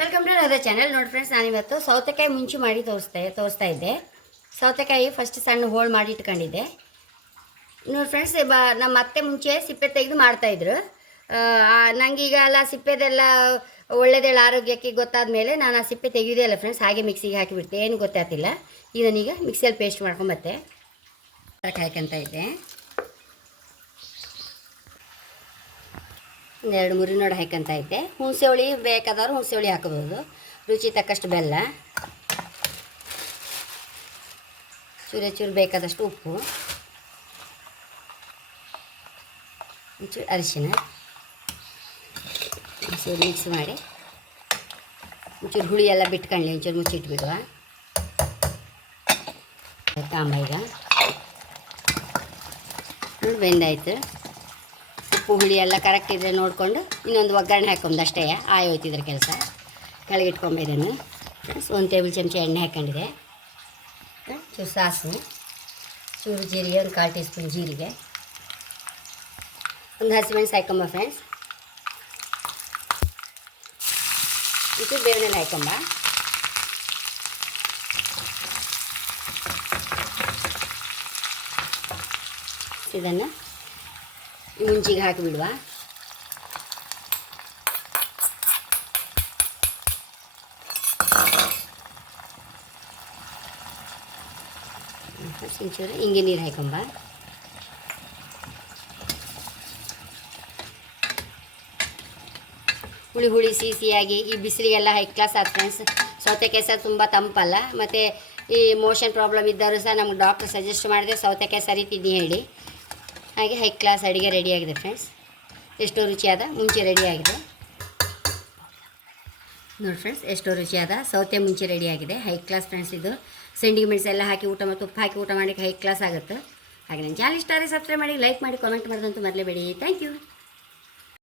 Welcome to another channel. ನೋಡಿ friends, ನಾನಿವತ್ತು ಸೌತೆಕಾಯಿ ಮುಂಚೆ ಮಾಡಿ ತೋರಿಸ್ತಾ ಇದ್ದೆ. ಸೌತೆಕಾಯಿ ಫಸ್ಟ್ ಸಣ್ಣ ಹೋಳು ಮಾಡಿ ಇಟ್ಕೊಂಡಿದ್ದೆ. ನೋಡಿ ಫ್ರೆಂಡ್ಸ್, ನಮ್ಮ ಅತ್ತೆ ಮುಂಚೆ ಸಿಪ್ಪೆ ತೆಗೆದು ಮಾಡ್ತಾಯಿದ್ರು. ನನಗೀಗ ಎಲ್ಲ ಸಿಪ್ಪೆದೆಲ್ಲ ಒಳ್ಳೆದೇಳು ಆರೋಗ್ಯಕ್ಕೆ ಗೊತ್ತಾದ ಮೇಲೆ ನಾನು ಆ ಸಿಪ್ಪೆ ತೆಗೆಯೋದೇ ಇಲ್ಲ ಫ್ರೆಂಡ್ಸ್. ಹಾಗೆ ಮಿಕ್ಸಿಗೆ ಹಾಕಿಬಿಡ್ತೆ, ಏನು ಗೊತ್ತಾಗ್ತಿಲ್ಲ. ಈಗ ನಾನೀಗ ಮಿಕ್ಸಿಯಲ್ಲಿ ಪೇಸ್ಟ್ ಮಾಡ್ಕೊಂಬತ್ತೆ ಹಾಕಂತ ಇದ್ದೆ. ಒಂದೆರಡು ಮುರಿನೋಡು ಹಾಕಂತ ಇದ್ದೆ. ಹುಣಸೆ ಹುಳಿ ಬೇಕಾದವರು ಹುಣಸೆ ಹುಳಿ ಹಾಕೋಬೋದು. ರುಚಿ ತಕ್ಕಷ್ಟು ಬೆಲ್ಲ, ಚೂರು ಬೇಕಾದಷ್ಟು ಉಪ್ಪು, ಒಂಚೂರು ಅರಿಶಿನ ಮಿಕ್ಸ್ ಮಾಡಿ ಒಂಚೂರು ಹುಳಿ ಎಲ್ಲ ಬಿಟ್ಕೊಳ್ಳಿ. ಒಂಚೂರು ಮುಚ್ಚಿಟ್ಬಿಡುವ. ಕಾಂಬ ಈಗ ನೋಡಿ ಬೆಂದಾಯ್ತು. ಉಪ್ಪು ಹುಳಿ ಎಲ್ಲ ಕರೆಕ್ಟ್ ಇದ್ದರೆ ನೋಡಿಕೊಂಡು ಇನ್ನೊಂದು ಒಗ್ಗರಣೆ ಹಾಕೊಂಬುದು ಅಷ್ಟೇ. ಹೋಯ್ತಿದ್ರೆ ಕೆಲಸ. ಕೆಳಗಿಟ್ಕೊಂಬಿದ್ದನ್ನು 1 ಟೇಬಲ್ ಚಮಚ ಎಣ್ಣೆ ಹಾಕ್ಕೊಂಡಿದೆ. ಚೂರು ಸಾಸು, ಚೂರು ಜೀರಿಗೆ, ಒಂದು 1/4 ಟೀ ಸ್ಪೂನ್ ಜೀರಿಗೆ, ಒಂದು ಹಸಿಮೆಣಸು ಹಾಕೊಂಬ ಫ್ರೆಂಡ್ಸ್. ಇದು ಬೇವಿನೆಲ್ಲ ಹಾಕೊಂಬ. ಇದನ್ನು ಮುಂಚಿಗೆ ಹಾಕಿಬಿಡುವ. ಒಂಚೂರು ಹಿಂಗೆ ನೀರು ಹಾಕೊಂಬ. ಹುಳಿ ಸಿಹಿಯಾಗಿ ಈ ಬಿಸಿಲಿಗೆಲ್ಲ ಹೈ ಕ್ಲಾಸ್ ಆದ ಫ್ರೆಂಡ್ಸ್. ಸೌತೆಕಾಯಿ ಸಹ ತುಂಬ ತಂಪಲ್ಲ. ಮತ್ತು ಈ ಮೋಷನ್ ಪ್ರಾಬ್ಲಮ್ ಇದ್ದವರು ಸಹ ನಮ್ಗೆ ಡಾಕ್ಟರ್ ಸಜೆಸ್ಟ್ ಮಾಡಿದೆ ಸೌತೆಕಾಯಿ ಸರಿತಿದ್ದೀನಿ ಹೇಳಿ. ಹಾಗೆ ಹೈ ಕ್ಲಾಸ್ ಅಡುಗೆ ರೆಡಿಯಾಗಿದೆ ಫ್ರೆಂಡ್ಸ್. ಎಷ್ಟೋ ರುಚಿಯಾದ ಮುಂಚೆ ರೆಡಿಯಾಗಿದೆ ನೋಡಿ ಫ್ರೆಂಡ್ಸ್. ಎಷ್ಟೋ ರುಚಿಯಾದ ಸೌತೆ ಮುಂಚೆ ರೆಡಿಯಾಗಿದೆ. High class friends. ಇದು ಸೆಂಡಿಗೆ ಮೆಣಸೆಲ್ಲ ಹಾಕಿ ಊಟ ಮತ್ತು ಉಪ್ಪು ಹಾಕಿ ಊಟ ಮಾಡೋಕ್ಕೆ ಹೈ ಕ್ಲಾಸ್ ಆಗುತ್ತೆ. ಹಾಗೆ ನನ್ನ ಚಾನಲ್ ಇಷ್ಟ ಆದರೆ ಸಬ್ಸ್ಕ್ರೈಬ್ ಮಾಡಿ, ಲೈಕ್ ಮಾಡಿ, ಕಾಮೆಂಟ್ ಮಾಡೋದಂತೂ ಮರಲೇಬೇಡಿ. Thank you.